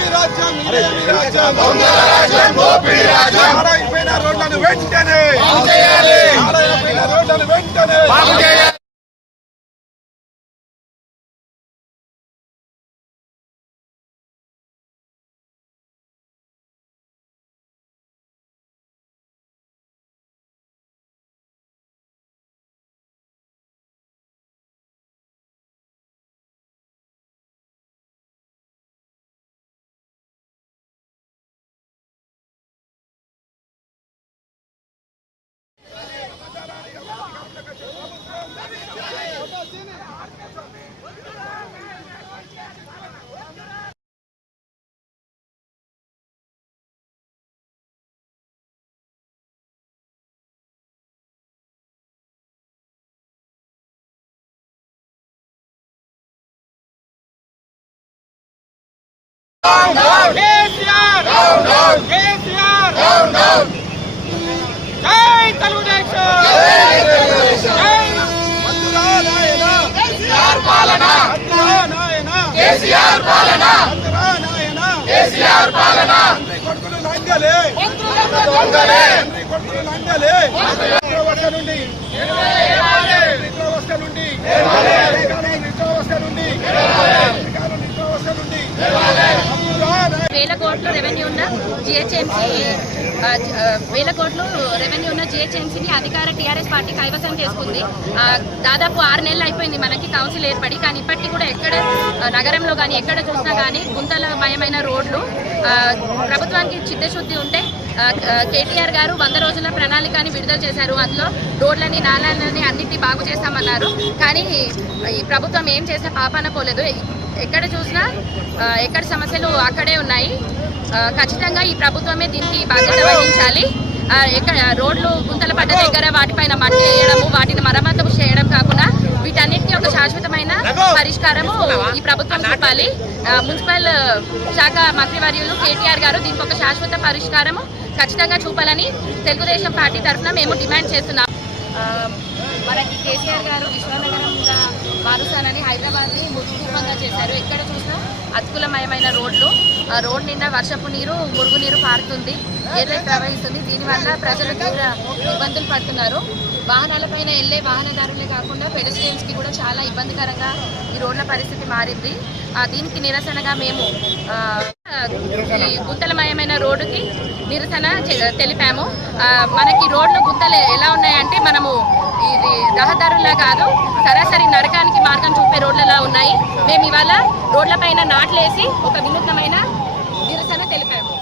ఇదేమి రాజ్యం ఇదేమి రాజ్యం. పాడైపోయిన రోడ్లను వెంటనే కేసీఆర్ రెవెన్యూ ఉన్న జిహెచ్ఎంసీ వేల కోట్లు రెవెన్యూ ఉన్న జిహెచ్ఎంసీని అధికార టీఆర్ఎస్ పార్టీ కైవసం చేసుకుంది. దాదాపు ఆరు నెలలు అయిపోయింది మనకి కౌన్సిల్ ఏర్పడి కానీ ఇప్పటికీ కూడా ఎక్కడ నగరంలో కానీ ఎక్కడ చూసినా కానీ గుంతలమయమైన రోడ్లు ప్రభుత్వానికి చిత్తశుద్ధి ఉంటే కేటీఆర్ గారు వంద రోజుల ప్రణాళికని విడుదల చేశారు. అందులో రోడ్లని నాలని అన్నింటినీ బాగు చేస్తామన్నారు. కానీ ఈ ప్రభుత్వం ఏం చేసిన పాపాన పోలేదు. ఎక్కడ చూసినా ఎక్కడ సమస్యలు అక్కడే ఉన్నాయి. ఖచ్చితంగా ఈ ప్రభుత్వమే దీనికి బాధ్యత వహించాలి. ఎక్కడ రోడ్లు గుంతల పడ్డ దగ్గర వాటిపైన మట్టి వేయడము వాటిని మరమ్మతు చేయడం కాకుండా వీటన్నిటికీ ఒక శాశ్వతమైన పరిష్కారము ఈ ప్రభుత్వం చూపాలి మున్సిపల్ శాఖ మంత్రివర్యులు కేటీఆర్ గారు దీనికి ఒక శాశ్వత పరిష్కారము ఖచ్చితంగా చూపాలని తెలుగుదేశం పార్టీ తరఫున మేము డిమాండ్ చేస్తున్నాం. మనకి కేసీఆర్ గారు విశ్వనగరంగా మారుస్తానని హైదరాబాద్ని మురుగుపంగా చేశారు. ఎక్కడ చూసినా అతుకులమయమైన రోడ్లు. ఆ రోడ్ నిండా వర్షపు నీరు మురుగు నీరు పారుతుంది. ఏదైతే ప్రవహిస్తుంది. దీనివల్ల ప్రజలు తీవ్ర ఇబ్బందులు పడుతున్నారు. వాహనాలపైన వెళ్ళే వాహనదారులే కాకుండా పెడస్ట్రియన్స్కి కూడా చాలా ఇబ్బందికరంగా ఈ రోడ్ల పరిస్థితి మారింది. ఆ, దీనికి నిరసనగా మేము ఈ గుంతలమయమైన రోడ్డుకి నిరసన తెలిపాము. మనకి రోడ్లు గుంతలు ఎలా ఉన్నాయంటే మనము ఇది రహదారులా కాదు ఉన్నాయి. మేము ఇవాళ రోడ్లపైన నాట్లేసి ఒక వినూత్నమైన నిరసన తెలిపాము.